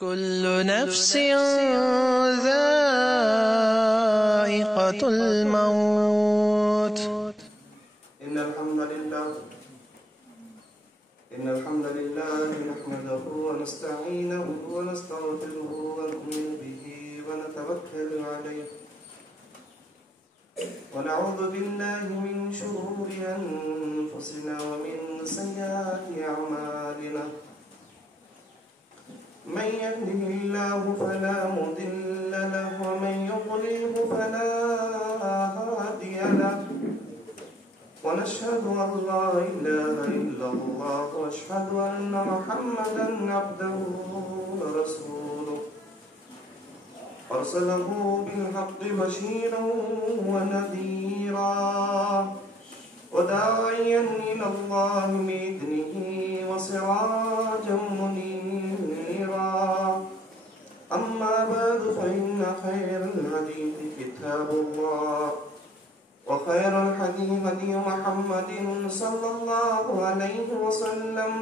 كل نفس ذائقة الموت. إن الحمد لله نحمده ونستعينه ونستغفره ونؤمن به ونتوكل عليه ونعوذ بالله من شرور أنفسنا ومن سيئات أعمالنا. من يهده الله فلا مضل له ومن يضلله فلا هادي له ونشهد أن لا إله إلا الله وأشهد أن محمدا عبده ورسوله أرسله بالحق بشيرا ونذيرا وداعيا إلى الله بإذنه وسراجا منيرا. أما بعد فإن خير الحديث كتاب الله وخير الهدي هدي محمد صلى الله عليه وسلم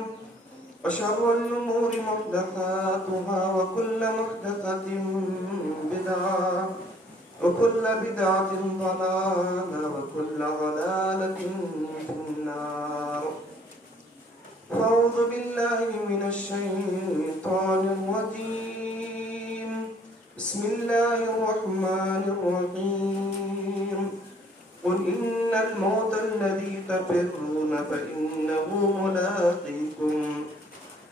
وشر الأمور محدثاتها وكل محدثة بدعة وكل بدعة ضلالة وكل ضلالة في النار. أعوذ بالله من الشيطان الرجيم. بسم الله الرحمن الرحيم. قل إن الموت الذي تفرون فإنه ملاقيكم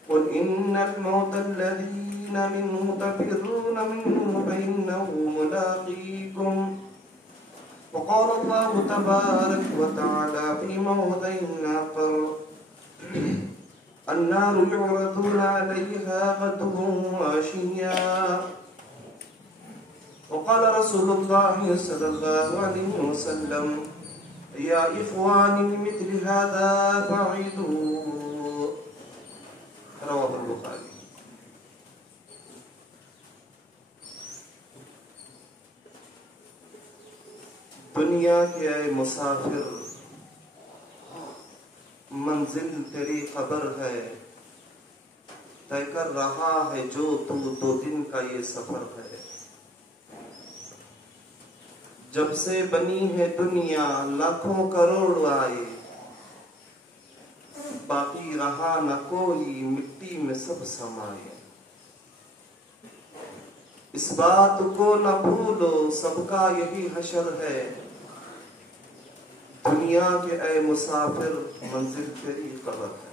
قل إن الموت الذين منه تفرون منه فإنه ملاقيكم. وقال الله تبارك وتعالى في موضع آخر النار يعرضون عليها غدوا وعشيا. وقال رسول الله صلى الله عليه وسلم يا إخواني مثل هذا فاعدوا. رواه البخاری. دنیا کے اے مسافر منزل تیری خبر ہے طے کر رہا ہے جو تو 2 دن کا یہ سفر ہے. جب سے بنی ہے دنیا لاکھوں کروڑ آئے باقی رہا نہ کوئی مٹی میں سب سمائے. اس بات کو نہ بھولو سب کا یہی حشر ہے. دنیا کے اے مسافر منزل تیری قبر ہے.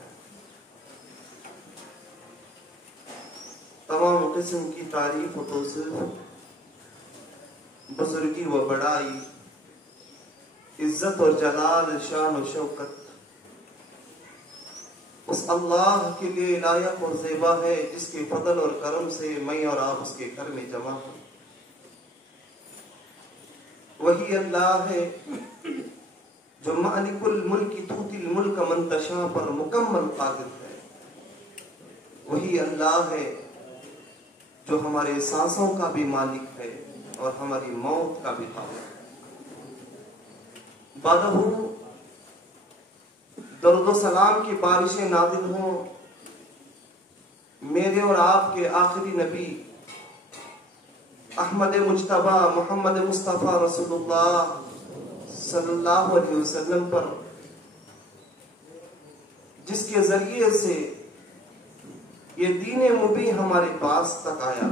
تمام قسم کی تعریف و توصیف بزرگی و بڑائی عزت اور جلال شان و شوکت اس اللہ کے لیے لائق اور زیبا ہے جس کے فضل اور کرم سے میں اور آپ اس کے گھر میں جمع ہوں. وہی اللہ ہے جو مالک الملک تؤتی الملک من تشاء پر مکمل قادر ہے. وہی اللہ ہے جو ہمارے سانسوں کا بھی مالک ہے اور ہماری موت کا بھی خالق ہے. بادہ درود و سلام کی بارشیں نازل ہوں میرے اور آپ کے آخری نبی احمد مجتبی محمد مصطفیٰ رسول اللہ صلی اللہ علیہ وسلم پر جس کے ذریعے سے یہ دین مبین ہمارے پاس تک آیا.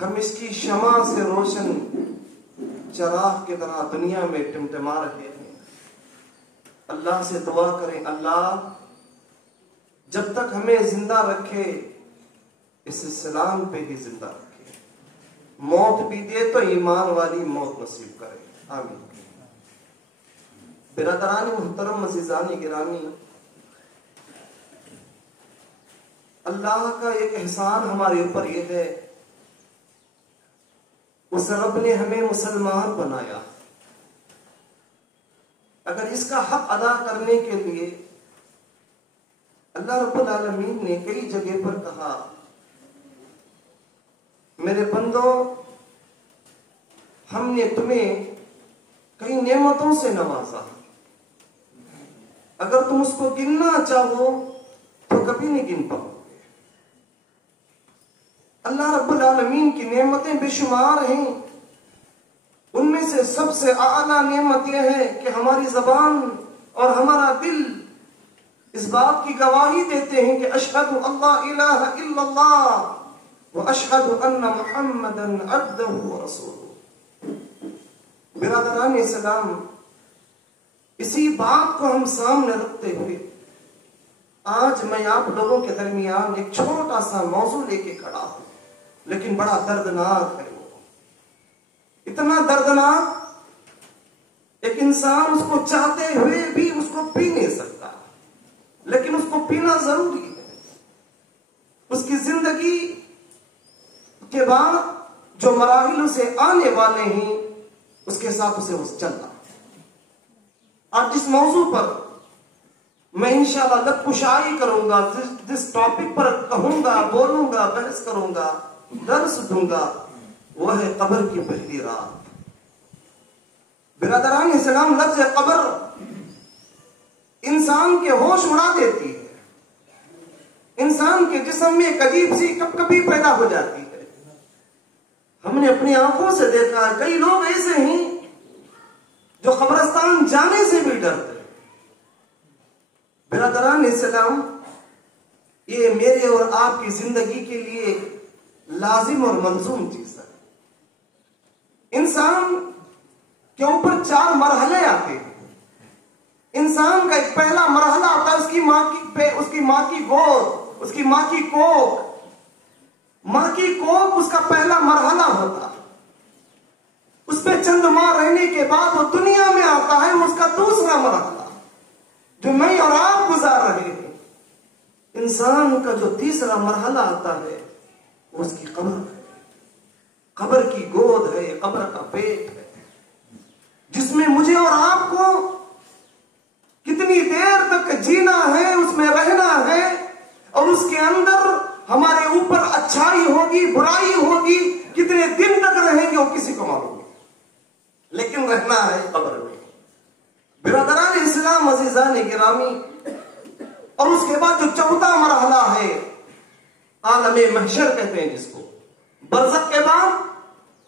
ہم اس کی شمع سے روشن چراغ کی طرح دنیا میں ٹمٹما رہے ہیں. اللہ سے دعا کریں اللہ جب تک ہمیں زندہ رکھے اس اسلام پہ ہی زندہ رکھے. موت بھی دے تو ایمان والی موت نصیب کرے. آمین. برادران محترم عزیزان گرامی، اللہ کا ایک احسان ہمارے اوپر یہ ہے اس رب نے ہمیں مسلمان بنایا. اگر اس کا حق ادا کرنے کے لیے اللہ رب العالمین نے کئی جگہ پر کہا میرے بندو ہم نے تمہیں کئی نعمتوں سے نوازا، اگر تم اس کو گننا چاہو تو کبھی نہیں گن پاؤ گے. اللہ رب العالمین کی نعمتیں بے شمار ہیں. ان میں سے سب سے اعلیٰ نعمت یہ ہے کہ ہماری زبان اور ہمارا دل اس بات کی گواہی دیتے ہیں کہ اشہد اللہ الہ الا اللہ و اشہد ان محمدًا عبدہ و رسولہ. برادران اسلام، اسی بات کو ہم سامنے رکھتے ہوئے آج میں آپ لوگوں کے درمیان ایک چھوٹا سا موضوع لے کے کھڑا ہوں، لیکن بڑا دردناک ہے. وہ اتنا دردناک، ایک انسان اس کو چاہتے ہوئے بھی اس کو پی نہیں سکتا، لیکن اس کو پینا ضروری ہے. اس کی زندگی کے بعد جو مراحل اسے آنے والے ہیں اس کے ساتھ اسے چلنا. آج جس موضوع پر میں انشاءاللہ لب کشائی کروں گا، جس ٹاپک پر کہوں گا، بولوں گا، بحث کروں گا، درس دوں گا، وہ ہے قبر کی پہلی رات. برادران اسلام، لفظ قبر انسان کے ہوش اڑا دیتی ہے. انسان کے جسم میں ایک عجیب سی کپکپی پیدا ہو جاتی ہے. ہم نے اپنی آنکھوں سے دیکھا ہے کئی لوگ ایسے ہیں جو قبرستان جانے سے بھی ڈرتے ہیں. برادران اسلام، یہ میرے اور آپ کی زندگی کے لیے لازم اور ملزوم چیز ہے. انسان کے اوپر 4 مرحلے آتے ہیں. انسان کا ایک پہلا مرحلہ آتا ہے اس کی ماں کی گود، اس کی ماں کی کوکھ. ماں کی کوکھ اس کا پہلا مرحلہ ہوتا ہے. اس پہ چند ماہ رہنے کے بعد وہ دنیا میں آتا ہے، اس کا دوسرا مرحلہ جو میں اور آپ گزار رہے ہیں. انسان کا جو تیسرا مرحلہ آتا ہے وہ اس کی قبر ہے. قبر کی گود ہے، قبر کا پیٹ ہے، جس میں مجھے اور آپ کو کتنی دیر تک جینا ہے، اس میں رہنا ہے، اور اس کے اندر ہمارے اوپر اچھائی ہوگی، برائی ہوگی، کتنے دن تک رہیں گے وہ کسی کو معلوم ہے، لیکن رہنا ہے قبر میں. برادران اسلام، عزیزان گرامی، اور اس کے بعد جو چوتھا مرحلہ ہے عالم محشر کہتے ہیں جس کو. برزخ کے بعد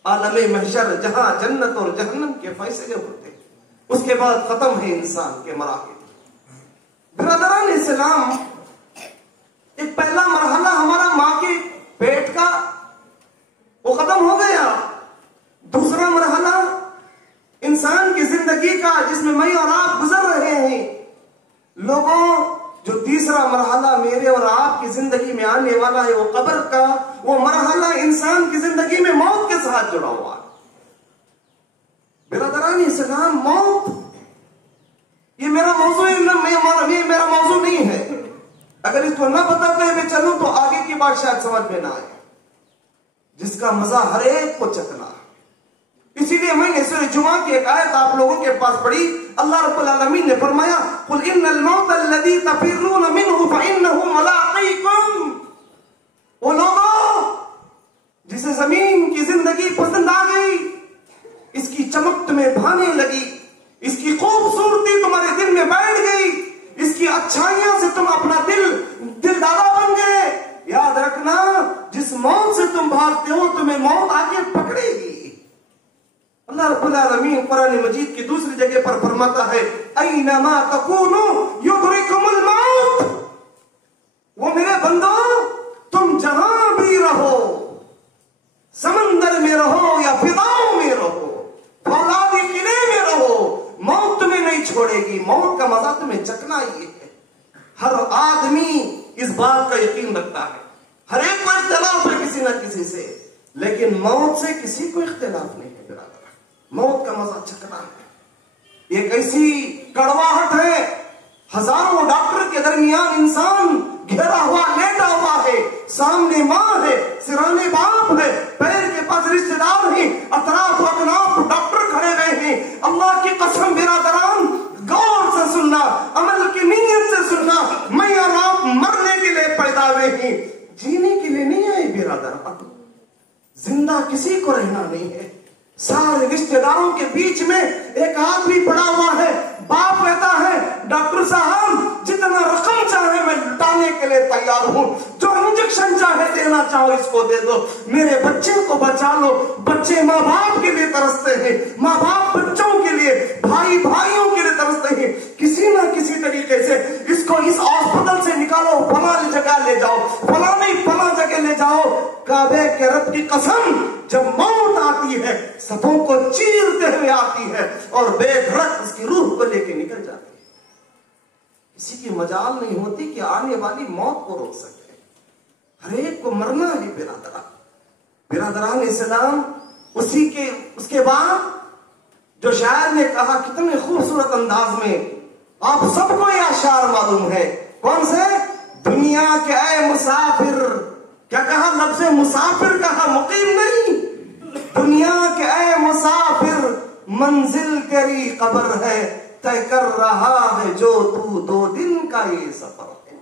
عالم محشر، جہاں جنت اور جہنم کے فیصلے ہوتے ہیں. اس کے بعد ختم ہے انسان کے مراحل. برادران اسلام، ایک پہلا مرحلہ ہمارا ماں کے پیٹ کا وہ ختم ہو گیا. دوسرا مرحلہ انسان کی زندگی کا جس میں میں اور آپ گزر رہے ہیں. لوگوں، جو تیسرا مرحلہ میرے اور آپ کی زندگی میں آنے والا ہے وہ قبر کا. وہ مرحلہ انسان کی زندگی میں موت کے ساتھ جڑا ہوا ہے. برادران اسلام، موت یہ میرا موضوع نہیں ہے. اگر اس کو نہ بتاتے ہوئے چلوں تو آگے کی بات شاید سمجھ میں نہ آئے، جس کا مزہ ہر ایک کو چکنا ہے. اسی لیے میں نے سورہ جمعہ کی ایک آیت آپ لوگوں کے پاس پڑھی. اللہ رب العالمین نے فرمایا قُلْ إِنَّ الْمَوْتَ الَّذِي تَفِرُّونَ مِنْهُ فَإِنَّهُ مُلَاقِيكُمْ. وہ لوگوں جسے زمین کی زندگی پسند آ گئی، اس کی چمک تمہیں بھانے لگی، اس کی خوبصورتی تمہارے دل میں بیٹھ گئی، اس کی اچھائیاں سے تم اپنا دل دادا بن گئے. یاد رکھنا، جس موت سے تم بھاگتے ہو تمہیں موت آ کے پکڑے گی. اللہ رب العالمین قرآن مجید کی دوسری جگہ پر فرماتا ہے اینما تکونوا یدرککم الموت. وہ میرے بندو، تم جہاں بھی رہو، سمندر میں رہو یا فضاؤں میں رہو، فولادی قلعے میں رہو، موت تمہیں نہیں چھوڑے گی. موت کا مزہ تمہیں چکنا ہی ہے. ہر آدمی اس بات کا یقین رکھتا ہے. ہر ایک کو اختلاف ہے کسی نہ کسی سے، لیکن موت سے کسی کو اختلاف نہیں ہے. برادر، موت کا مزہ چکنا ہے. ایک ایسی کڑواہٹ ہے، ہزاروں ڈاکٹر کے درمیان انسان گھیرا ہوا لیٹا ہوا ہے. سامنے ماں ہے، سرانے باپ ہے، پیر کے پاس رشتے دار ہیں، اطراف اطراف ڈاکٹر کھڑے ہوئے ہیں. اللہ کی قسم برادران، غور سے سننا، عمل کی نیت سے سننا، میں اور آپ مرنے کے لیے پیدا ہوئے ہیں، جینے کے لیے نہیں آئے. برادر، زندہ کسی کو رہنا نہیں ہے. سارے رشتے داروں کے بیچ میں ایک آدمی پڑا ہوا ہے. باپ کہتا ہے ڈاکٹر صاحب جتنا رقم چاہے میں لٹانے کے لیے تیار ہوں، جو انجیکشن इंजेक्शन चाहे देना चाहो इसको दे दो, मेरे बच्चे को बचा लो। बच्चे माँ बाप के लिए तरसते हैं, माँ बाप बच्चों के लिए, भाई भाइयों के लिए तरसते हैं। किसी ना किसी तरीके से इसको इस हॉस्पिटल से निकालो, फला जगह ले जाओ, फला नहीं फला जगह ले जाओ। काबे के रब की कसम, जब मौत आती है सफों को चीरते हुए आती है और बेधड़क उसकी रूह को लेके निकल जाती है। किसी की मजाल नहीं होती कि आने वाली मौत को रोक सके। हर एक को मरना है बिरादरान इस्लाम। उसके बाद जो शायर ने कहा कितने खूबसूरत अंदाज में, आप सबको ये अशार मालूम है, कौन से? दुनिया के ऐ मुसाफिर, क्या कहा? लफ्ज़ मुसाफिर कहा, मुकीम नहीं। दुनिया के ऐ मुसाफिर, मंजिल तेरी कब्र है, तय कर रहा है जो तू 2 दिन का ये सफर है।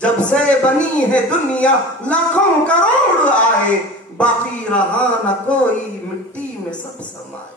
जब से बनी है दुनिया लाखों करोड़ आए, बाकी रहा न कोई मिट्टी में सब समाए।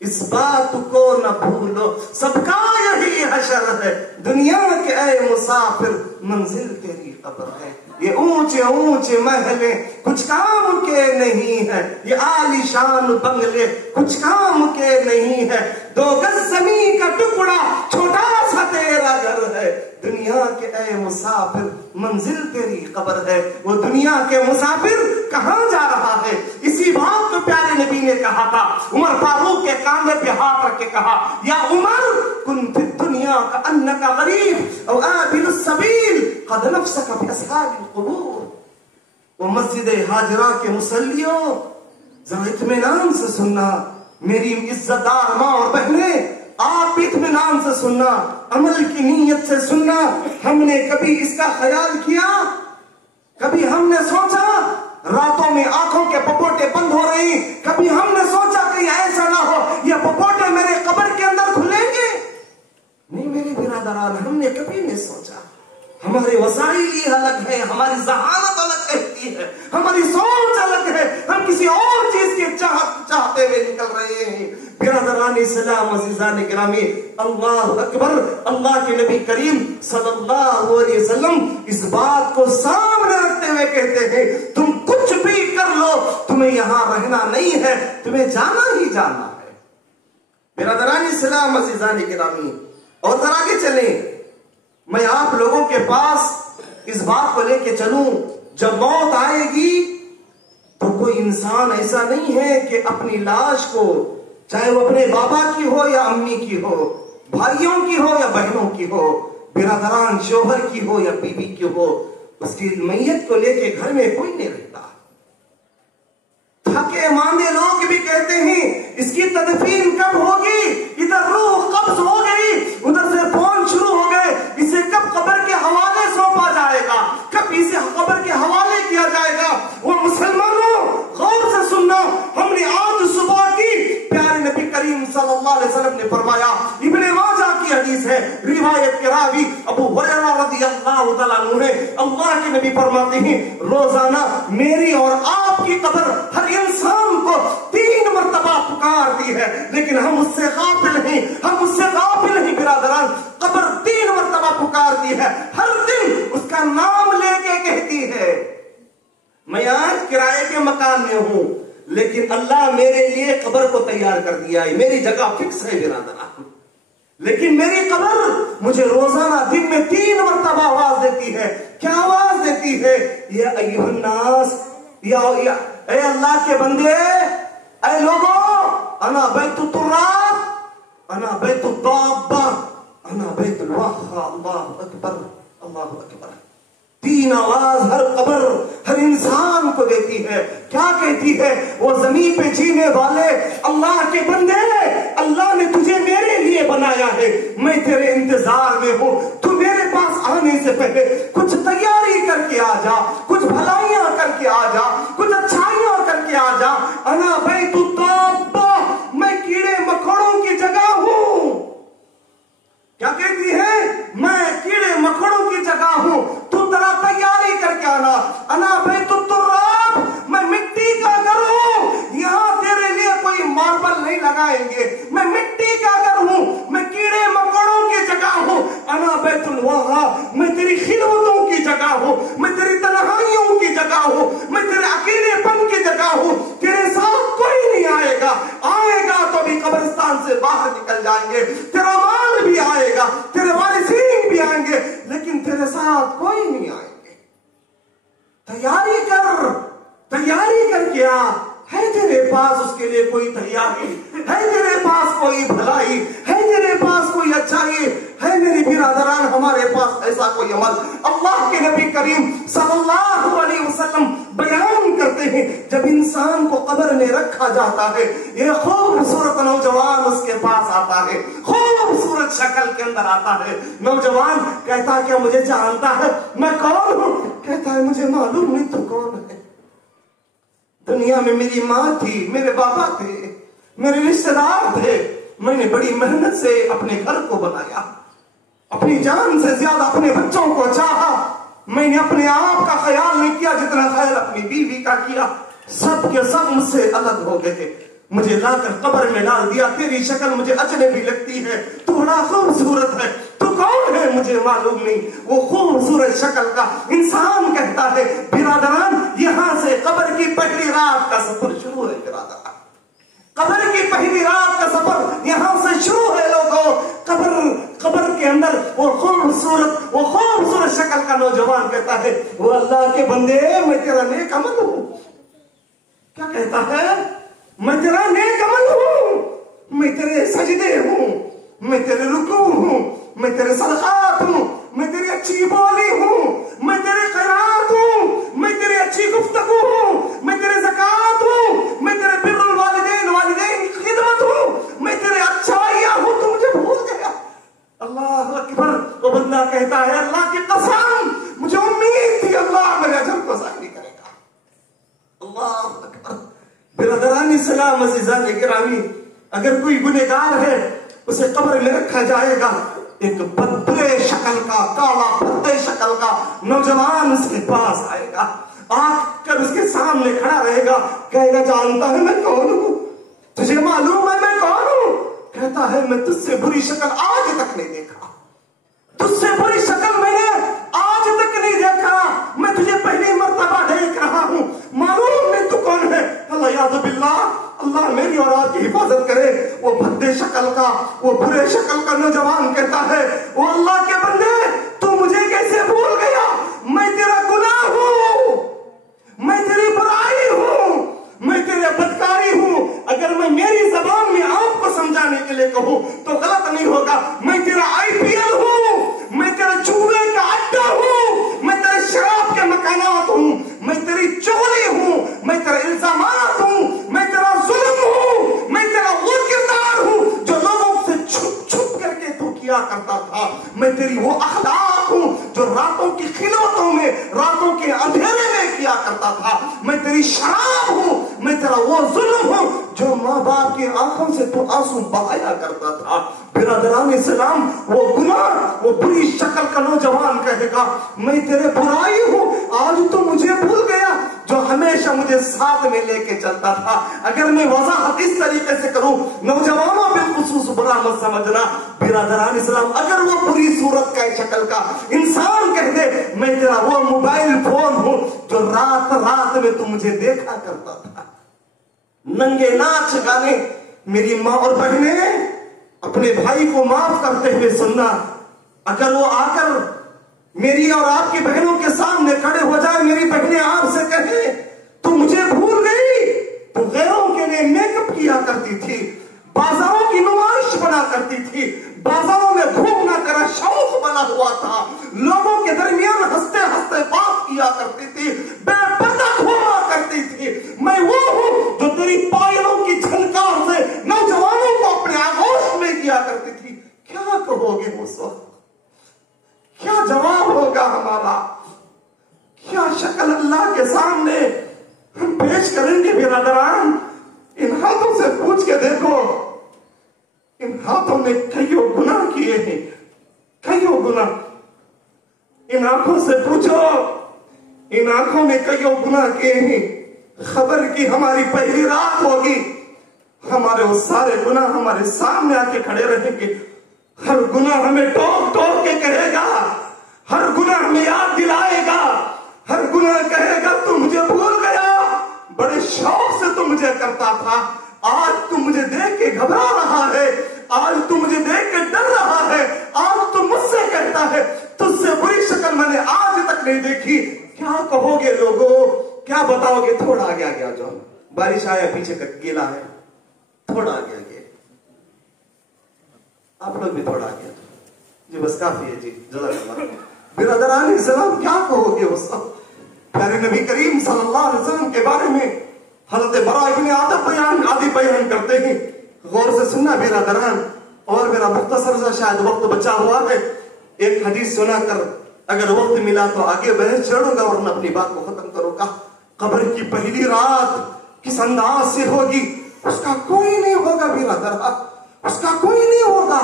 इस बात को न भूलो सबका यही हशर है, दुनिया के ऐ मुसाफिर मंजिल तेरी कब्र है। ये ऊंचे ऊंचे महले कुछ काम के नहीं है, ये आलीशान बंगले कुछ काम के नहीं है। 2 गज जमीन का टुकड़ा छोटा सा तेरा घर है, दुनिया के ऐ मुसाफिर मंजिल तेरी कब्र है। वो दुनिया के मुसाफिर कहां जा रहा है? इसी बात को प्यारे नबी ने कहा था। उमर फारूक के कांधे पे हाथ रख के कहा, या उमर कुन फी दुनिया का अन्नका गरीब और आबिल सबील कद नफ्सका फी अस्हाबिल कुबूर। वो मस्जिद हाजिरा के मुसल्लियों, जरा इत्मीनान से सुनना, मेरी इज्जतदार माँ और बहने, आप इत्मीनान से सुनना, अमल की नीयत से सुनना। हमने कभी इसका ख्याल किया? कभी हमने सोचा रातों में आंखों के पपोटे बंद हो रही? कभी हमने सोचा कि ऐसा ना हो ये पपोटे मेरे कब्र के अंदर खुलेंगे? नहीं मेरे बिरादरान, हमने कभी नहीं सोचा। हमारे वसाइल ही अलग है, हमारी जहानत अलग कहती है, हमारी सोच अलग है, हम किसी और चीज की चाहते हुए निकल रहे हैं। बिरादरान इस्लाम, अज़ीज़ान गिरामी, अल्लाह अकबर। अल्लाह के नबी करीम सल्लल्लाहु अलैहि वसल्लम इस बात को सामने रखते हुए कहते हैं, तुम कुछ भी कर लो, तुम्हें यहां रहना नहीं है, तुम्हें जाना ही जाना है। बिरादरान इस्लाम, अज़ीज़ान गिरामी, और जरा आगे चलें। मैं आप लोगों के पास इस बात को लेके चलूं, जब मौत आएगी तो कोई इंसान ऐसा नहीं है कि अपनी लाश को, चाहे वो अपने बाबा की हो या अम्मी की हो, भाइयों की हो या बहनों की हो, बिरादरान शोहर की हो या बीवी की हो, उसकी मैयत को लेके घर में कोई नहीं रहता। थके मांदे लोग भी कहते हैं इसकी तदफीन कब होगी, इधर रूह कब्ज हो गई, उधर से फोन शुरू हो गए, इसे कब कब्र के हवाले सौंपा जाएगा, कब इसे कब्र के हवाले किया जाएगा। वो मुसलमानों गौर से सुनना, हमने आज सुबह की प्यारे नबी करीम सल्लल्लाहु अलैहि वसल्लम ने फरमाया, इब्ने माजा की हदीस है, रिवायत के रावी अबू हुरैरा रज़ियल्लाहु तआला अन्हु है, अल्लाह के नबी फरमाते हैं, रोजाना मेरी और आपकी कब्र हर इंसान को 3 मरतबा पुकारती है, लेकिन हम उससे गाफिल नहीं, हम उससे गाफिल नहीं। बिरादरान, कब्र 3 मरतबा पुकारती है, हर दिन उसका नाम लेके कहती है, मैं आज किराए के मकान में हूं, लेकिन अल्लाह मेरे लिए कब्र को तैयार कर दिया है, मेरी जगह फिक्स है बिरादरान, लेकिन मेरी कब्र मुझे रोजाना दिन में 3 मरतबा आवाज देती है। क्या आवाज देती है? या अय्युहन्नास, या ऐ अल्लाह के बंदे, ऐ लोगों, अना बैतुत तुराब, अना बैतुत दाब्बा, अना बैतुल वाखा। अल्लाहु अकबर, अल्लाहु अकबर। 3 आवाज हर कब्र हर इंसान को देती है। क्या कहती है? वो जमीन पे जीने वाले अल्लाह के बंदे, अल्लाह ने तुझे मेरे लिए बनाया है, मैं तेरे इंतजार में हूं, तू मेरे पास आने से पहले कुछ तैयारी करके आ जा, कुछ भलाइयां करके आ जा, कुछ अच्छाइयां करके आ जा। अना बैतुत दाब्बा, मैं कीड़े मकोड़ों की जगह हूं। क्या कहती है? मैं कीड़े मकोड़ों की जगह हूं, तू जरा तैयारी करके आना। अना बैतुत तुराब, मैं मिट्टी का घर हूं, यहां तेरे लिए कोई मार्बल नहीं लगाएंगे, मैं मिट्टी का घर हूं, मैं कीड़े मकोड़ों की जगह हूं। अना बैतुल वाहा, मैं तेरी खिलवतों की जगह हूं, मैं तेरी तन्हाइयों की जैसा कोई अमल। अल्लाह के नबी करीम सल्लल्लाहु अलैहि वसल्लम बयान करते हैं, जब इंसान को कब्र में रखा जाता है, ये खूबसूरत नौजवान उसके पास आता है, खूबसूरत शक्ल के अंदर आता है। नौजवान कहता है क्या मुझे जानता है, मैं कौन हूं? कहता है मुझे मालूम नहीं तू कौन है। दुनिया में मेरी माँ थी, मेरे बाबा थे, मेरे रिश्तेदार थे, मैंने बड़ी मेहनत से अपने घर को बनाया, अपनी जान से ज्यादा अपने बच्चों को चाहा, मैंने अपने आप का ख्याल नहीं किया जितना ख्याल अपनी बीवी का किया। सब के सब मुझसे अलग हो गए, मुझे लाकर कब्र में डाल दिया, तेरी शक्ल मुझे अजनबी लगती है, तू बड़ा खूबसूरत है, तू कौन है मुझे मालूम नहीं। वो खूबसूरत शक्ल का इंसान कहता है, बिरादरान यहां से कब्र की पहली रात का सफर शुरू है। बिरादरान कब्र की पहली रात का सफर यहां से शुरू है लोगों। कब्र के अंदर वो खूबसूरत शक्ल का नौजवान कहता है, वो अल्लाह के बंदे मैं तेरा नेक अमल हूं। क्या कहता है? मैं तेरा नेक अमल हूं, मैं तेरे सजदे हूं, मैं तेरे रुकू हूं, मैं तेरे सदकात हूं, मैं तेरी अच्छी बोली हूं, मैं तेरे खैरात हूं, मैं तेरी अच्छी गुफ्तगू हूं, मैं तेरे ज़कात हूं, मैं तेरे बिर्रुल वालिदैन की खिदमत हूं, मैं तेरे अच्छाइयां हूं, तू मुझे भूल गया। अल्लाह अकबर। वो बंदा कहता है, अल्लाह की कसम मुझे उम्मीद थी अल्लाह मेरे अजर को ज़ाहिर नहीं करेगा। अल्लाह अकबर। बिरादरान इस्लाम अज़ीज़ान गिरामी, अगर कोई गुनहगार है उसे कब्र में रखा जाएगा, एक भद्दे शक्ल का, काला भद्दे शक्ल का नौजवान उसके पास आएगा, आकर उसके सामने खड़ा रहेगा, कहेगा जानता है मैं कौन हूं, तुझे मालूम है मैं कौन हूं? कहता है मैं तुझसे बुरी शक्ल आज तक नहीं देखा, तुझसे बुरी शक्ल मैंने आज तक नहीं देखा, मैं तुझे पहली मर्तबा देख रहा हूं, मालूम नहीं तू कौन है। अल्लाह याद बिल्लाह, अल्लाह मेरी और आपकी हिफाजत करे। वो भद्दे शक्ल का, वो बुरे शक्ल का नौजवान कहता है, वो अल्लाह के बंदे तू मुझे कैसे भूल गया, मैं तेरा गुनाह हूं, मैं तेरी बुराई हूं, मैं तेरे बदकारी हूं। अगर मैं मेरी जबान में आपको समझाने के लिए कहूं तो गलत नहीं होगा। मैं तेरा IPL हूं, मैं तेरा जुए का अड्डा हूं, मैं तेरे शराब के मकानात हूं, मैं तेरी चोरी हूं, मैं तेरे इल्जामात हूं, मैं तेरा जुल्म हूं, मैं तेरा वो किरदार हूं जो लोगों से छुप छुप करके तू किया करता था, मैं तेरी वो अखलाक हूं जो रातों की खिलवतों में, रातों के अंधेरे में किया करता था, मैं तेरी शराब हूं, मैं तेरा वो जुल्म हूं जो माँ बाप की आंखों से तू आंसू बहाया करता था। बिरादरान इस्लाम, वो गुनाह, वो बुरी शक्ल का नौजवान कहेगा, मैं तेरे बुराई हूं, आज तो मुझे भूल गया जो हमेशा मुझे साथ में लेके चलता था। अगर मैं वजाहत इस तरीके से करूं, नौजवानों बिलखुसूस बुरा मत समझना। बिरादरान इस्लाम, अगर वो बुरी सूरत का शक्ल का इंसान कह दे, मैं तेरा वो मोबाइल फोन हूं जो रात रात में तू मुझे देखा करता था, नंगे नाच गाने। मेरी माँ और बहनें अपने भाई को माफ करते हुए सुनना, अगर वो आकर मेरी और आपकी बहनों के सामने खड़े हो जाए, मेरी बहनें आपसे कहे तू मुझे भूल गई, तू गैरों के लिए मेकअप किया करती थी, बाजारों की नुमाइश बना करती थी, बाजारों में घूमना तेरा शौक बना हुआ था, लोगों के दरमियान हंसते हंसते बात किया करती थी, बेपर्दा घूमा करती थी, मैं वो हूं जो तेरी पायलों की झलकार से नौजवानों को अपने आगोश में किया करती थी। क्या कहोगे उस वक्त, क्या जवाब होगा हमारा, क्या शक्ल अल्लाह के सामने हम पेश करेंगे। बिरादरान, इन हाथों से पूछ के देखो, इन हाथों ने कईयों गुनाह किए हैं, कईयों गुनाह। इन आंखों से पूछो, इन आंखों ने कईयों गुनाह किए हैं। खबर की हमारी पहली रात होगी, हमारे वो सारे गुनाह हमारे सामने आके खड़े रहेंगे। हर गुनाह हमें टोक टोक के कहेगा, हर गुनाह हमें याद दिलाएगा, हर गुनाह कहेगा तू मुझे भूल गया, बड़े शौक से तू मुझे करता था, आज तू मुझे देख के घबरा रहा है, आज तू मुझे देख के डर रहा है, आज तू मुझसे कहता है तुझसे बुरी शक्ल मैंने आज तक नहीं देखी। क्या कहोगे लोगों, क्या बताओगे? थोड़ा आगे आ गया, जो बारिश आया पीछे गीला है, थोड़ा आगे आ गया, आप लोग भी थोड़ा आगे जी, बस काफी है जी, जज़ाकल्लाह। برادران اسلام کیا کہو گے اس وقت؟ پیارے نبی کریم صلی اللہ علیہ وسلم کے بارے میں حضرت برا ابن آدی بیان کرتے ہیں، غور سے سننا برادران، اور میرا مختصر سا شاید وقت بچا ہوا ہے، ایک حدیث سنا کر اگر وقت ملا تو آگے بحث چھوڑوں گا ورنہ اپنی بات کو ختم کروں گا۔ قبر کی پہلی رات کس انداز سے ہوگی اس کا کوئی نہیں ہوگا برادران، اس کا کوئی نہیں ہوگا۔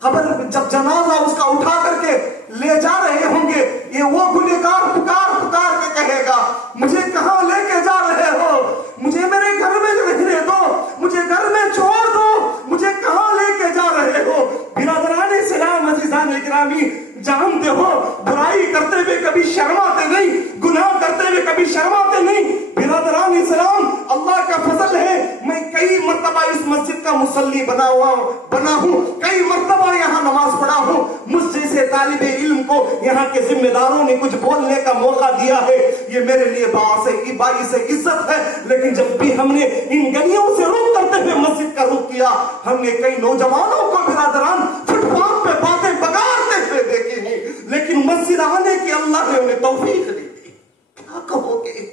قبر جب جنازہ اس کا اٹھا کر کے لے جا رہے ہوں گے، یہ وہ گنہگار پکار پکار کے کہے گا مجھے کہاں لے کے جا رہے ہو، مجھے میرے گھر میں رہنے دو، مجھے گھر میں چھوڑ دو، مجھے کہاں لے کے جا رہے ہو۔ برادران اسلام عزیزان اکرامی، جانتے ہو برائی کرتے ہوئے کبھی شرماتے نہیں، گناہ کرتے ہوئے کبھی شرماتے نہیں۔ برادران اسلام، اللہ کا فضل ہے میں کئی مرتبہ اس مسجد کا مصلی بنا ہوں، کئی مرتبہ یہاں نماز پڑھا ہوں، مجھ جیسے طالب علم کو یہاں کے ذمہ داروں نے کچھ بولنے کا موقع دیا ہے، یہ میرے لیے باعث عزت ہے۔ لیکن جب بھی ہم نے ان گلیوں سے رخ کرتے ہوئے مسجد کا رخ کیا، ہم نے کئی نوجوانوں کو برادران فٹ پاتھ پہ باتیں بگاڑتے ہوئے دیکھے ہیں، لیکن مسجد آنے کی اللہ نے انہیں توفیق دی۔ کیا کہو گے،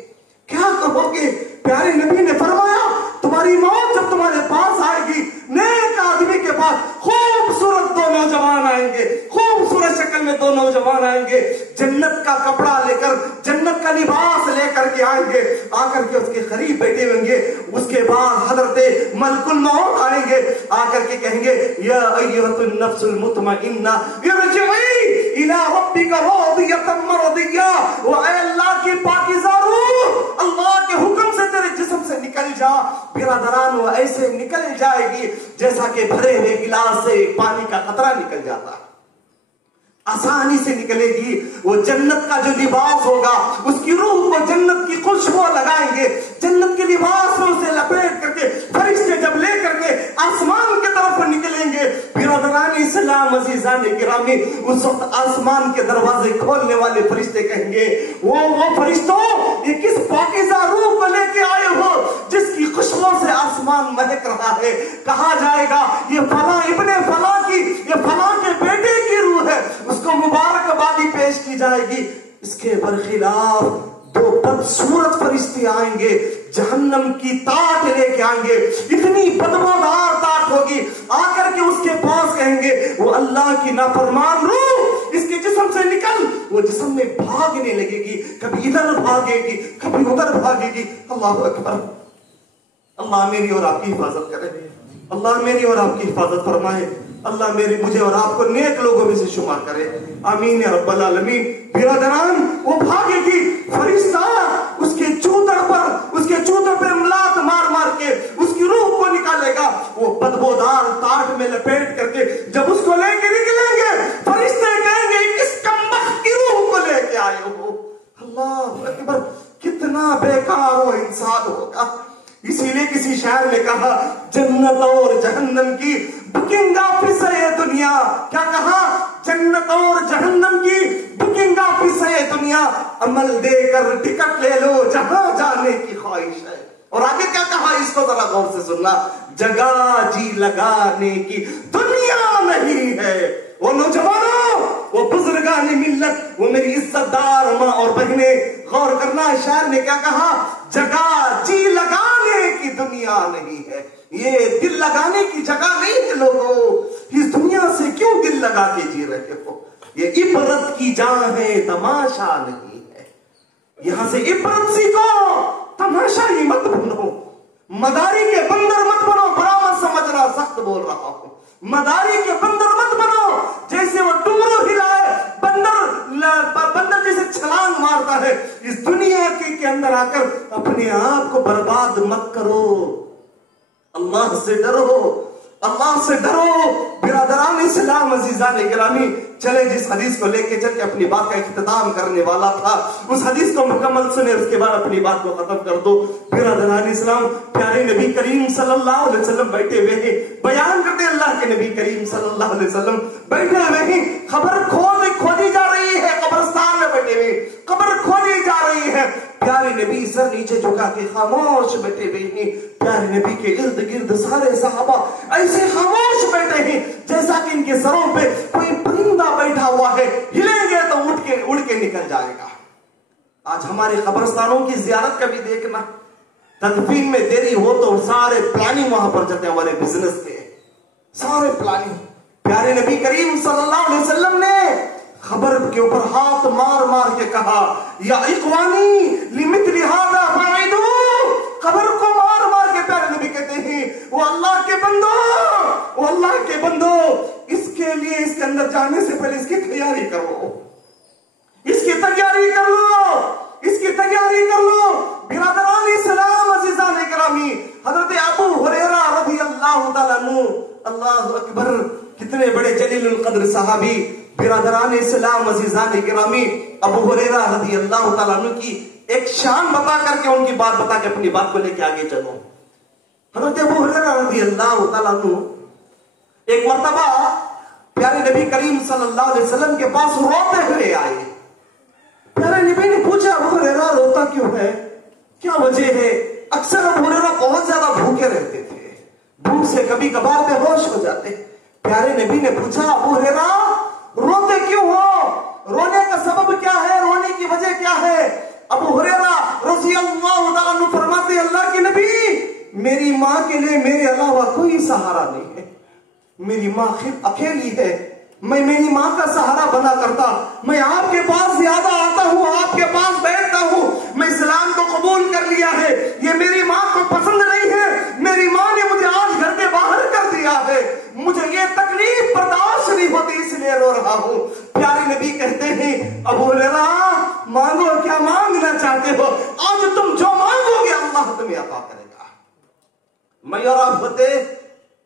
کیا کہو گے؟ پیارے نبی نے فرمایا تمہاری موت جب تمہارے پاس آئے گی، نیک آدمی کے پاس خوبصورت دو نوجوان آئیں گے، خوبصورت شکل میں دو نوجوان آئیں گے، جنت کا کپڑا لے کر، جنت کا لباس لے کر کے آئیں گے، آ کر کے اس کے قریب بیٹھے ہوئیں گے۔ اس کے بعد حضرت ملک الموت آئیں گے، آ کر کے کہیں گے یا ایھۃ النفس المطمئنہ ارجعی الی ربک راضیۃ مرضیہ، وہ اے اللہ کی پاکیزہ روح اللہ کے حکم سے تیرے جسم سے نکل جا۔ برادران، وہ ایسے نکل جائے گی جیسا کہ بھرے ہوئے گلاس سے پانی کا قطرہ نکل جاتا ہے، آسانی سے نکلے گی۔ وہ جنت کا جو لباس ہوگا، اس کی روح کو جنت کی خوشبو لگائیں گے، جنت کے لباس میں اسے لپیٹ کر کے فرشتے جب لے کر کے آسمان کی طرف نکلیں گے۔ برادران اسلام عزیزان گرامی، اس وقت آسمان کے دروازے کھولنے والے فرشتے کہیں گے وہ فرشتوں، یہ کس پاکیزہ روح کو لے کے آئے ہو جس کی خوشبو سے آسمان مہک رہا ہے؟ کہا جائے گا یہ فلاں ابن فلاں کی، یہ فلاں کے بیٹے کی روح ہے، اس کو مبارکبادی پیش کی جائے گی۔ اس کے برخلاف دو بدصورت فرشتے آئیں گے، جہنم کی تاٹ لے کے آئیں گے، اتنی بدبودار تاٹ ہوگی، آ کر کے اس کے پاس کہیں گے وہ اللہ کی نافرمان روح اس کے جسم سے نکل، وہ جسم میں بھاگنے لگے گی، کبھی ادھر بھاگے گی، کبھی ادھر بھاگے گی۔ اللہ اکبر، اللہ میری اور آپ کی حفاظت کرے، اللہ میری اور آپ کی حفاظت فرمائے، اللہ مجھے اور آپ کو نیک لوگوں میں سے شمار کرے، آمین یا رب العالمین۔ برادران، وہ بھاگے گی، فرشتہ اس کے چودر پر املات مار مار کے اس کی روح کو نکالے گا، وہ بدبودار تاٹ میں لپیٹ کر کے جب اس کو لے کے نکلیں گے، فرشتے کہیں گے کس کمبخت کی روح کو لے کے آئے ہو۔ اللہ اکبر، کتنا بیکار وہ انسان ہوگا۔ اسی لیے کسی شاعر نے کہا جنت اور جہنم کی بکنگ آفس ہے یہ دنیا۔ کیا کہا؟ جنت اور جہنم کی بکنگ آفس ہے یہ دنیا، عمل دے کر ٹکٹ لے لو جہاں جانے کی خواہش ہے۔ اور آگے کیا کہا، اس کو ذرا غور سے سننا، جگہ جی لگانے کی دنیا نہیں ہے۔ وہ نوجوانوں، وہ بزرگان ملت، وہ میری عزت دار ماں اور بہنیں، غور کرنا، شاعر نے کیا کہا، جگہ جی لگانے کی دنیا نہیں ہے، یہ دل لگانے کی جگہ نہیں ہے۔ لوگوں، اس دنیا سے کیوں دل لگا کے جی رہے ہو؟ یہ عبرت کی جان ہے، تماشا نہیں ہے۔ یہاں سے عبرت سیکھو، تماشا ہی مت بنو، مداری کے بندر مت بنو۔ برابر سمجھنا، سخت بول رہا ہوں، مداری کے بندر مت بنو، جیسے وہ ڈمرو ہلائے بندر جیسے چھلانگ مارتا ہے۔ اس دنیا کے اندر آ کر اپنے آپ کو برباد مت کرو، اللہ سے ڈرو، اللہ سے ڈرو۔ برادران اسلام عزیزان گرامی، چلے جس حدیث کو لے کے چل کے اپنی بات کا اختتام کرنے والا تھا، اس حدیث کو مکمل سنے، اس کے بعد اپنی بات کو ختم کر دو۔ برادران اسلام، پیارے نبی کریم صلی اللہ علیہ وسلم بیٹھے ہوئے ہیں، بیان کرتے اللہ کے نبی کریم صلی اللہ علیہ وسلم بیٹھے ہوئے ہیں، خبر کھودی جا رہی ہے، قبرستان میں بیٹھے ہوئے، قبر کھودی جا رہی ہے۔ پیارے نبی سر نیچے جھکا کے خاموش بیٹھے ہوئے ہیں، پیارے نبی کے ارد گرد سارے صحابہ ایسے خاموش بیٹھے ہیں جیسا کہ ان کے سروں پہ کوئی پرندہ بیٹھا ہوا ہے، ہلیں گے تو جائے گا. آج ہمارے قبرستانوں کی زیارت کا بھی دیکھنا, تدفین میں دیری ہو تو سارے پلاننگ وہاں پر جاتے ہیں, ہمارے بزنس کے سارے پلاننگ. پیارے نبی کریم صلی اللہ علیہ وسلم نے خبر کے اوپر ہاتھ مار مار کے کہا, یا اخوانی لمثل ھذا فاعدوا. خبر کو مار مار کے پیارے نبی کہتے ہیں, وہ اللہ کے بندو, وہ اللہ کے بندو, اس کے لیے اس کے اندر جانے سے پہلے اس کی تیاری کرو, اس کی تیاری کر لو, اس کی تیاری کر لو. برادران اسلام, عزیزان گرامی, حضرت ابو ہریرہ رضی اللہ تعالیٰ عنہ, اللہ اکبر, کتنے بڑے جلیل القدر صحابی. برادران اسلام, عزیزان گرامی, ابو ہریرہ رضی اللہ تعالیٰ عنہ کی ایک شان بتا کر کے, ان کی بات بتا کے اپنی بات کو لے کے آگے چلو. حضرت ابو ہریرہ رضی اللہ تعالیٰ عنہ ایک مرتبہ پیارے نبی کریم صلی اللہ علیہ وسلم کے پاس روتے ہوئے آئے. پیارے نبی نے پوچھا, ابو ہریرہ روتا کیوں ہے, کیا وجہ ہے؟ اکثر ابو ہریرہ بہت زیادہ بھوکے رہتے تھے, بھوک سے کبھی کبھار بے ہوش ہو جاتے. پیارے نبی نے پوچھا, ابو ہریرہ روتے کیوں ہو, رونے کا سبب کیا ہے, رونے کی وجہ کیا ہے؟ ابو ہریرہ رضی اللہ تعالیٰ عنہ فرماتے, اللہ کے نبی, میری ماں کے لیے میرے علاوہ کوئی سہارا نہیں ہے, میری ماں اکیلی ہے, میں میری ماں کا سہارا بنا کرتا, میں آپ کے پاس زیادہ آتا ہوں, آپ کے پاس بیٹھتا ہوں, میں اسلام کو قبول کر لیا ہے, یہ میری ماں کو پسند نہیں ہے, میری ماں نے مجھے آج گھر کے باہر کر دیا ہے, مجھے یہ تکلیف برداشت نہیں ہوتی, اس لیے رو رہا ہوں. پیارے نبی کہتے ہیں, ابو ہریرہ مانگو, کیا مانگنا چاہتے ہو, آج تم جو مانگو گے اللہ تمہیں عطا کرے گا. میں اور آپ ہوتے,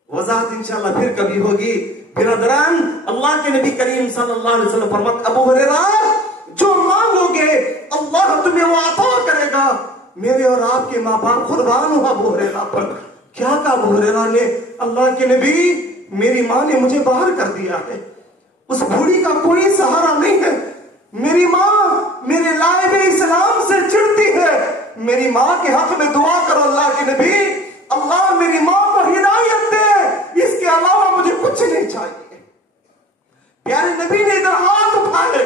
وضاحت انشاءاللہ پھر کبھی ہوگی. برادران, اللہ کے نبی کریم صلی اللہ علیہ وسلم فرماتے, ابو ہریرہ جو مانگو گے اللہ تمہیں وہ عطا کرے گا. میرے اور آپ کے ماں باپ قربان ہو ابو ہریرہ پر. کیا کہا ابو ہریرہ نے, اللہ کے نبی, میری ماں نے مجھے باہر کر دیا ہے, اس بوڑھی کا کوئی سہارا نہیں ہے, میری ماں میرے لائے ہوئے اسلام سے چڑھتی ہے, میری ماں کے حق میں دعا کرو اللہ کے نبی, اللہ میری ماں کو ہدایت دے, اس کے علاوہ مجھے کچھ نہیں چاہیے. پیارے نبی نے ادھر ہاتھ اٹھائے,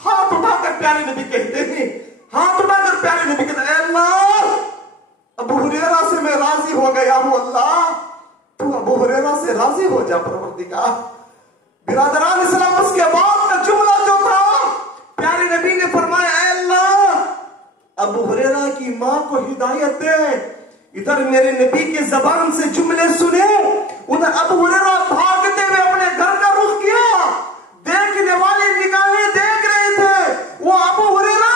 ہاتھ اٹھا کر پیارے نبی کہتے ہیں, ہاتھ اٹھا کر پیارے نبی کہتے ہیں, اے اللہ, ابو ہریرہ سے میں راضی ہو گیا ہوں, اللہ تو ابو ہریرہ سے راضی ہو جا پروردگار. برادران اسلام, اس کے بعد کا جملہ جو تھا, پیارے نبی نے فرمایا, اے اللہ, ابو ہریرہ کی ماں کو ہدایت دے. ادھر میرے نبی کے زبان سے جملے سنے, ادھر ابو ہریرہ بھاگتے ہوئے اپنے گھر کا رخ کیا. دیکھنے والے نگاہیں دیکھ رہے تھے, وہ ابو ہریرہ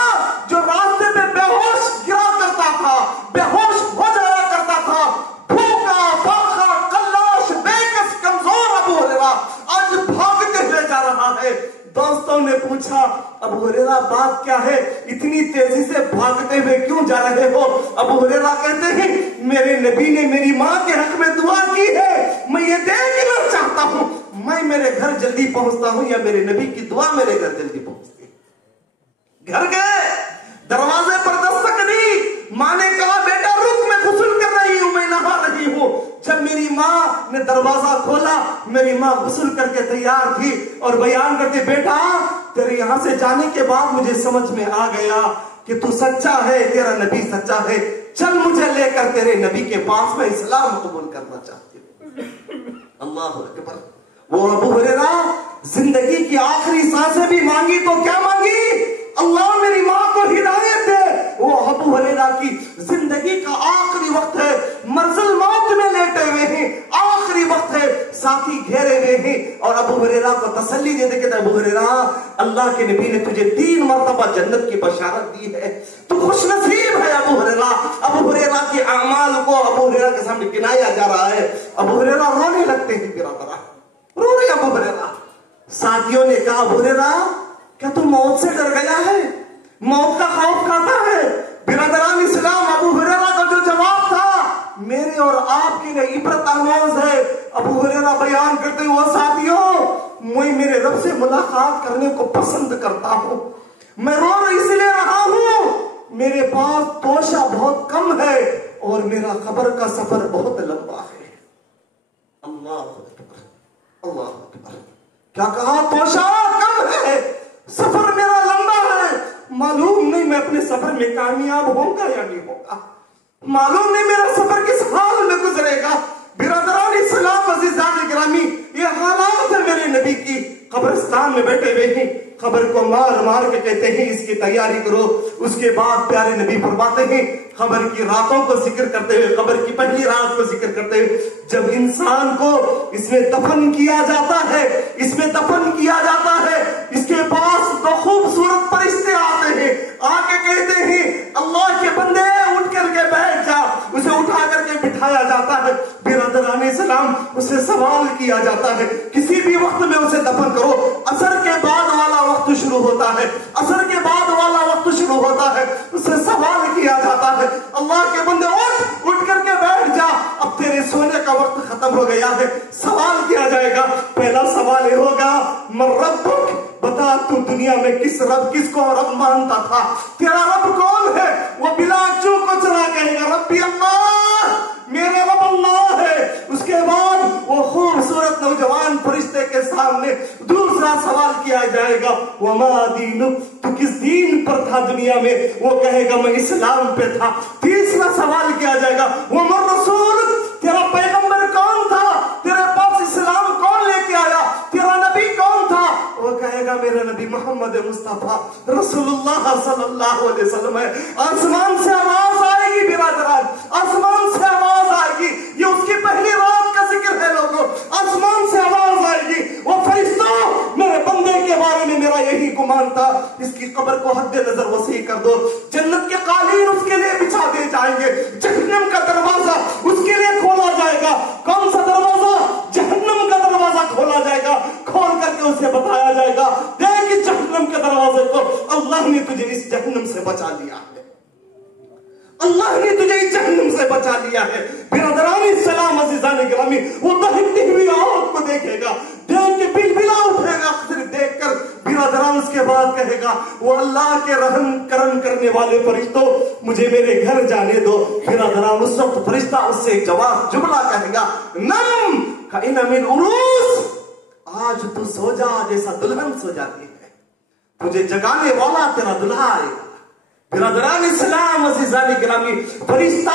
جو راستے پہ بے ہوش گرا کرتا تھا, بے ہوش ہو جایا کرتا تھا, بھوکا فاقا کلاش بےکس کمزور ابو ہریرہ آج بھاگتے ہوئے جا رہا ہے. دوستوں نے پوچھا, ابو ہریرہ بات کیا ہے, اتنی تیزی سے بھاگتے ہوئے کیوں جا رہے ہو؟ ابو ہریرہ کہتے ہیں, میرے نبی نے میری ماں کے حق میں دعا کی ہے, میں یہ دیکھنا چاہتا ہوں میں میرے گھر جلدی پہنچتا ہوں یا میرے نبی کی دعا میرے گھر جلدی پہنچتی. گھر گئے, دروازے پر دستک دی, ماں نے کہا, بیٹا رک, میں غسل کر رہی ہوں, میں نہا رہی ہوں. جب میری ماں نے دروازہ کھولا, میری ماں غسل کر کے تیار تھی اور بیان کرتی, بیٹا تیرے یہاں سے جانے کے بعد مجھے سمجھ میں آ گیا کہ تو سچا ہے, تیرا نبی سچا ہے, چل مجھے لے کر تیرے نبی کے پاس, میں اسلام قبول کرنا چاہتی ہوں. اللہ اکبر. وہ ابو ہریرہ زندگی کی آخری سانسیں بھی مانگی تو کیا مانگی, اللہ میری ماں کو ہدایت دے. وہ ابو ہریرہ کی زندگی کا آخری وقت ہے, مرضل موت میں لیٹے ہوئے ہیں, آخری وقت ہے, ساتھی گھیرے ہوئے ہیں, اور ابو ہریرہ کو تسلی دیتے کہتے, ابو ہریرہ, اللہ کے نبی نے تجھے 3 مرتبہ جنت کی بشارت دی ہے, تو خوش نصیب ہے ابو ہریرہ. ابو ہریرہ کے اعمال کو ابو ہریرہ کے سامنے گنایا جا رہا ہے. ابو ہریرہ رونے لگتے ہیں, برادرہ رو رہے ابو ہریرہ. ساتھیوں نے کہا, ابو ہریرہ کیا تو موت سے ڈر گیا ہے, موت کا خوف کھاتا ہے؟ برادران اسلام, ابو ہریرہ کا جو جواب تھا میرے اور آپ کے لیے عبرت آموز ہے. ابو ہریرہ بیان کرتے ہوئے, ساتھیوں, میں میرے رب سے ملاقات کرنے کو پسند کرتا ہوں, میں رو اس لیے رہا ہوں, میرے پاس توشہ بہت کم ہے اور میرا قبر کا سفر بہت لمبا ہے. اللہ اکبر, اللہ اکبر. کیا کہا, توشہ کم ہے, سفر میرا لمبا ہے, में कामयाब होगा या नहीं होगा, मालूम नहीं मेरा सफर किस हाल में गुजरेगा। बिरादरान इस्लाम अज़ीज़ान गिरामी, ये हालात है मेरे नबी की। कब्रिस्तान में बैठे हुए हैं, खबर को मार मार के कहते हैं इसकी तैयारी करो। उसके बाद प्यारे नबी फरमाते हैं, खबर की रातों को जिक्र करते हुए, खबर की पहली रात को जिक्र करते हुए, जब इंसान को इसमें दफन किया जाता है, इसमें दफन किया जाता है, इसके पास तो खूबसूरत फरिश्ते आते हैं, आके कहते हैं अल्लाह के बंदे उठ करके बैठ जा। उसे उठा करके बिठाया जाता है। बिरादरान इस्लाम, उसे सवाल किया जाता है, किसी भी वक्त में उसे दफन करो। असर के बाद वाला वक्त शुरू होता है, असर के बाद वाला वक्त शुरू होता है। उससे सवाल किया जाता है, अल्लाह के बंदे उठ करके बैठ जा, अब तेरे सोने का वक्त खत्म हो गया है। सवाल किया जाएगा, पहला सवाल ये होगा, मन रब्बुक, बता तू दुनिया में किसको रब मानता था, तेरा रब कौन है? वो बिला चूक को चला कहेगा रब्बी अल्लाह, मेरा रब अल्लाह है। उसके बाद वो खूबसूरत नौजवान फरिश्ते के सामने दूसरा सवाल किया जाएगा, वमा दीनुक, तू किस दीन पर था दुनिया में? वो कहेगा मैं इस्लाम पे था। तीसरा सवाल किया जाएगा, वमा रसूल, तेरा पैगंबर कौन था? तेरे पास इस्लाम कौन लेके आया? तेरा नबी कौन था? वो कहेगा मेरा नबी मोहम्मद मुस्तफा रसूलुल्लाह सल्लल्लाहु अलैहि वसल्लम है। आसमान से आवाज आएगी बिरादरान, आसमान से आवाज आएगी। ये उसकी पहली रात का जिक्र है लोगों। आसमान से आवाज आएगी, वो फरिश्तों मेरे बंदे के बारे में मेरा यही गुमान था, इसकी कब्र को हद्दे नजर वसी कर दो। जन्नत के कालीन उसके लिए बिछा दिए जाएंगे, जहन्नम का दरवाजा उसके लिए खोला जाएगा। कौन सा दरवाजा? जहन्नम का दरवाजा खोला जाएगा। खोल करके उसे बताया जाएगा, देख इस जहन्नम के दरवाजे को, अल्लाह ने तुझे इस जहन्नम से बचा लिया है, अल्लाह ने तुझे इस जहन्नम से बचा लिया है। बिरादरानी सलाम अज़ीज़ान गिरामी, वो दहकती हुई आग को देखेगा, देख के बिलबिला उठेगा देखकर। बिरादरान उसके बाद कहेगा, वो अल्लाह के रहम करम करने वाले फरिश्तों मुझे मेरे घर जाने दो। बिरादरान उस वक्त फरिश्ता उससे एक जवाब जुमला कहेगा, नम का इन अमीन उरूस, आज तू सो जा जैसा दुल्हन सो जाती है, तुझे जगाने वाला तेरा दुल्हा आएगा। बिरादरान इस्लाम अज़ीज़ान गिरामी, फरिश्ता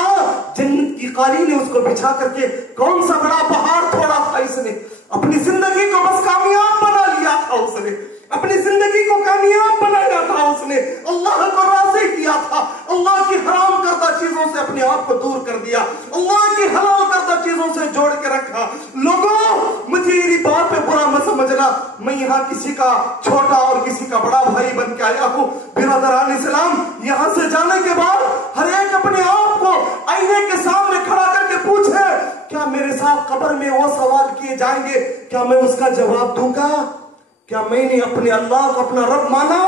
जन्नत की कालीन उसको बिछा करके, कौन सा बड़ा पहाड़ तोड़ा था इसने, अपनी जिंदगी को बस कामयाब बना लिया था उसने, अपनी जिंदगी को कामयाब बनाया था उसने, अल्लाह को राज़ी किया था, अल्लाह की हराम करदा चीजों से अपने आप को दूर कर दिया, अल्लाह की हलाल करदा चीजों से जोड़ के रखा। लोगों, मुझे मेरी बात पे बुरा मत समझना, मैं यहाँ किसी का छोटा और किसी का बड़ा भाई बन के आया हूँ। बिरादरान इस्लाम, यहाँ से जाने के बाद हर एक अपने आप को आईने के सामने खड़ा करके पूछे, क्या मेरे साथ कब्र में वो सवाल किए जाएंगे, क्या मैं उसका जवाब दूंगा? क्या मैंने अपने अल्लाह को अपना रब माना?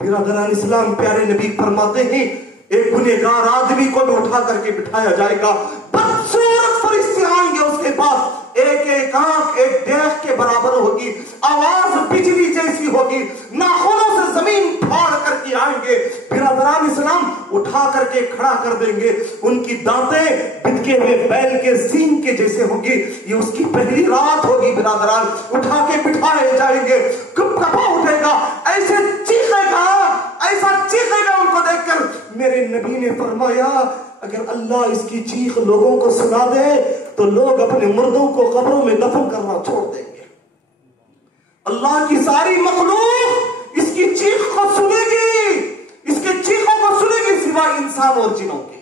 बिरादरान इस्लाम, प्यारे नबी फरमाते हैं, एक गुनहगार आदमी को उठा करके बिठाया जाएगा, बदसूरत फरिश्ते आएंगे उसके पास, एक एक आंख एक देख के बराबर होगी, आवाज बिजली जैसी होगी, नाखूनों से जमीन फाड़ करके आएंगे। बिरादरान इस्लाम उठा करके खड़ा कर देंगे, उनकी दांतें बिदके हुए बैल के सींग के जैसे होगी। ये उसकी पहली रात होगी। बिरादरान उठा के बिठाए जाएंगे, कपकपा उठेगा, ऐसे चीखेगा, ऐसा चीखेगा उनको देखकर। मेरे नबी ने फरमाया, अगर अल्लाह इसकी चीख लोगों को सुना दे तो लोग अपने मुर्दों को कब्रों में दफन करना छोड़ देंगे। अल्लाह की सारी मखलूक इसकी चीख को सुनेगी, इसके चीखों को सुनेगी, सिवाय इंसान और जिनों के,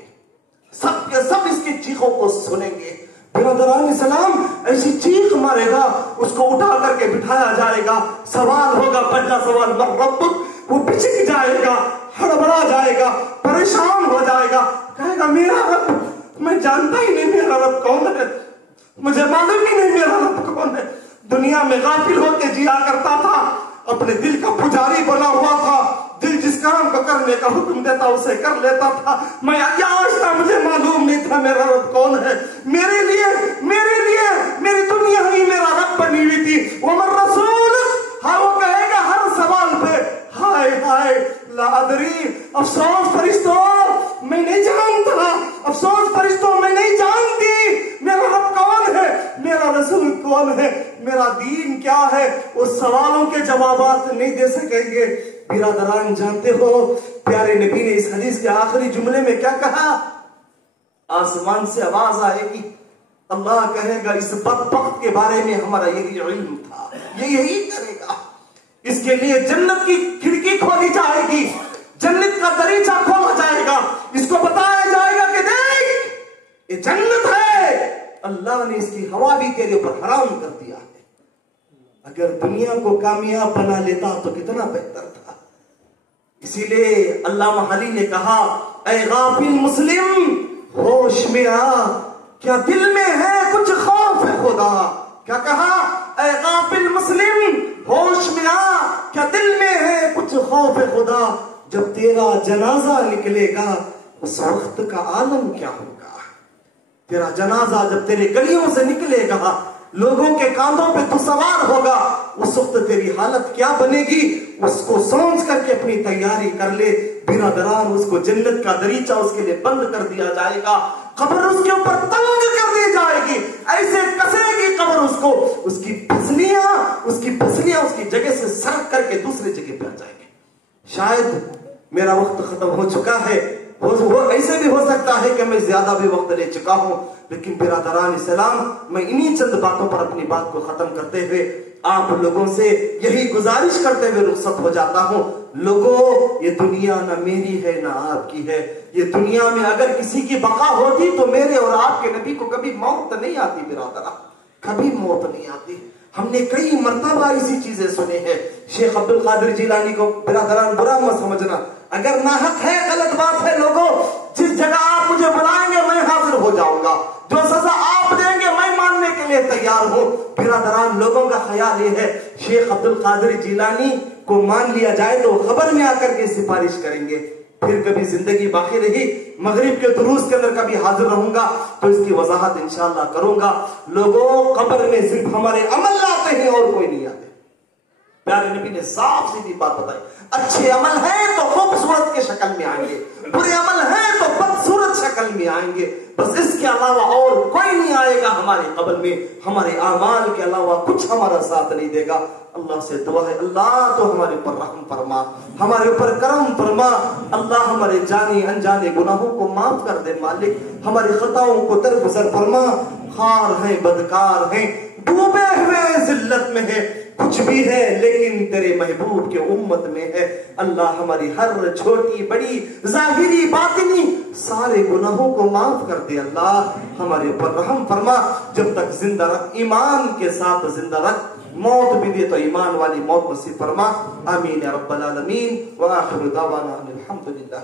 सब के सब इसकी चीखों को सुनेंगे। बिरादरान इस्लाम ऐसी चीख मारेगा, उसको उठा करके बिठाया जाएगा, सवाल होगा, पहला सवाल मन रब्बुक, वो पिछक जाएगा, हड़बड़ा जाएगा, परेशान हो जाएगा, कहेगा मेरा रब, मैं जानता ही नहीं मेरा रब कौन है, मुझे मालूम ही नहीं मेरा रब कौन है। दुनिया में गाफिल होकर जिया करता था, अपने दिल का पुजारी बना हुआ था, दिल जिस काम को करने का हुक्म देता उसे कर लेता था। मैं आज तक मुझे मालूम नहीं था मेरा रब कौन है। मेरे लिए मेरी दुनिया ही मेरा रब बनी हुई थी। वो रसूल, हाँ, वो कहेगा हर सवाल पे, हाय हाय ला अदरी, अफसोस फरिश्तों मैं नहीं जानता, अफसोस फरिश्तों मैं नहीं जानती मेरा रब कौन है, मेरा रसूल कौन है, मेरा दीन क्या है। उस सवालों के जवाब जवाब नहीं दे सकेंगे। बिरादरान, जानते हो प्यारे नबी ने इस हदीस के आखिरी जुमले में क्या कहा? आसमान से आवाज आएगी, अल्लाह कहेगा इस बदबख्त के बारे में हमारा यही इल्म था, ये यही करेगा। इसके लिए जन्नत की खिड़की खोली जाएगी, जन्नत का दरीचा खोला जाएगा, इसको बताया जाएगा कि देख ये जन्नत है, अल्लाह ने इसकी हवा भी तेरे ऊपर हराम कर दिया है। अगर दुनिया को कामयाब बना लेता तो कितना बेहतर था। इसीलिए अल्लामा अली ने कहा, ऐ गाफिल मुस्लिम होश में आ, क्या दिल में है कुछ खौफ है खुदा। क्या कहा? ऐ गाफिल मुस्लिम होश में आ, क्या दिल में है कुछ खौफ है खुदा। जब तेरा जनाजा निकलेगा उस वक्त का आलम क्या होगा। तेरा जनाजा जब तेरे गलियों से निकलेगा, लोगों के कांधों पे तू सवार होगा, उस वक्त तेरी हालत क्या बनेगी, उसको सोच करके अपनी तैयारी कर ले। बिरादरान, उसको जन्नत का दरीचा उसके लिए बंद कर दिया जाएगा, कब्र उसके ऊपर तंग कर दी जाएगी, ऐसे कसेगी कब्र उसको, उसकी पसलियां उसकी जगह से सरक करके दूसरी जगह पे आ जाएंगे। शायद मेरा वक्त खत्म हो चुका है, वो ऐसे भी हो सकता है कि मैं ज्यादा भी वक्त ले चुका हूं, लेकिन बिरादरान इस्लाम, मैं इन्हीं चंद बातों पर अपनी बात को खत्म करते हुए आप लोगों से यही गुजारिश करते हुए रुखसत हो जाता हूं। लोगों, ये दुनिया ना मेरी है ना आपकी है। ये दुनिया में अगर किसी की बका होती तो मेरे और आपके नबी को कभी मौत नहीं आती। बिरादरान, कभी मौत नहीं आती। हमने कई मर्तबा इसी चीजें सुने हैं। शेख अब्दुल कादिर जिलानी को बिरादरान बुरा मत समझना, अगर नाहक है, गलत बात है। लोगों, जिस जगह आप मुझे बुलाएंगे मैं हाजिर हो जाऊंगा, जो सजा आप देंगे मैं मानने के लिए तैयार हूं। बिरादरान, लोगों का ख्याल ये है शेख अब्दुल कादिर जिलानी को मान लिया जाए तो खबर में आकर के सिफारिश करेंगे, फिर कभी जिंदगी बाकी रही मगरिब के दुरूस के अंदर कभी हाजिर रहूंगा तो इसकी वजाहत इंशाअल्लाह करूंगा। लोगों, कब्र में सिर्फ हमारे अमल आते हैं और कोई नहीं आते। प्यारे नबी ने साफ सीधी बात बताई, अच्छे अमल हैं तो खूबसूरत के शक्ल में आएंगे, बुरे अमल हैं तो बदसूरत शक्ल में आएंगे, बस इसके अलावा और कोई नहीं आएगा हमारे कब्र में। हमारे आमाल के अलावा कुछ हमारा साथ नहीं देगा। अल्लाह से दुआ है, अल्लाह तो हमारे ऊपर रहम फरमा, हमारे ऊपर करम फरमा। अल्लाह हमारे जाने अनजाने गुनाहों को माफ कर दे मालिक, हमारी खताओं को दरगुजर फरमा। खार है, बदकार है, डूबे हुए जिल्लत में है, कुछ भी है लेकिन तेरे महबूब के उम्मत में है। अल्लाह हमारी हर छोटी बड़ी जाहिरी बातिनी सारे गुनाहों को माफ कर दे। अल्लाह हमारे ऊपर रहम फरमा, जब तक जिंदा रख, ईमान के साथ जिंदा रख, मौत भी दे तो ईमान वाली मौत नसीब फरमा। आमीन या रब्बल आलमीन व आखिरु दावाना अनिल हम्दुलिल्लाह।